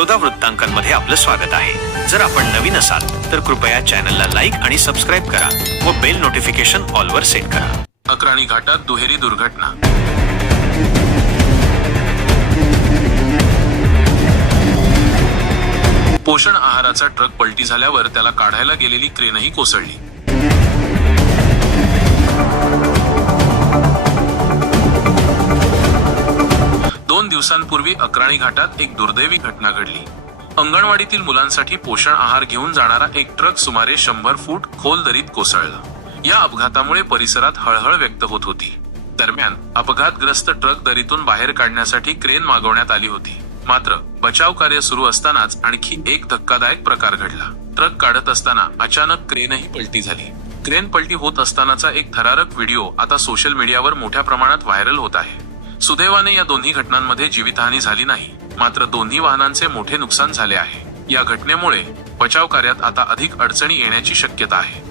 बडोदा वृत्तांकनमध्ये आपलं स्वागत आहे. जर आपण नवीन असाल तर कृपया चॅनलला लाईक आणि सबस्क्राईब करा व बेल नोटिफिकेशन ऑलवर सेट करा. अक्राणी घाटात दुहेरी दुर्घटना. पोषण आहाराचा ट्रक पलटी झाल्यावर त्याला काढायला गेलेली क्रेनही कोसळली. दोन दिवसांपूर्वी अक्राणी घाटात एक दुर्दैवी घटना घडली. अंगणवाडीतील मुलांसाठी पोषण आहार घेऊन जाणारा एक ट्रक सुमारे शंभर फूट खोल दरीत कोसळला. या अपघातामुळे परिसरात हळहळ व्यक्त होत होती. दरम्यान अपघातग्रस्त ट्रक दरीतून बाहेर काढण्यासाठी क्रेन मागवण्यात आली होती. मात्र बचाव कार्य सुरू असतानाच आणखी एक धक्कादायक प्रकार घडला. ट्रक काढत असताना अचानक क्रेनही पलटी झाली. क्रेन पलटी होत असतानाचा एक थरारक व्हिडिओ आता सोशल मीडियावर मोठ्या प्रमाणात व्हायरल होत आहे. सुदैवाने या दोन्ही घटनांमध्ये जीवितहानी झाली नाही. मात्र दोन्ही वाहनांचे मोठे नुकसान झाले आहे. या घटनेमुळे बचाव कार्यात आता अधिक अडचणी येण्याची शक्यता आहे.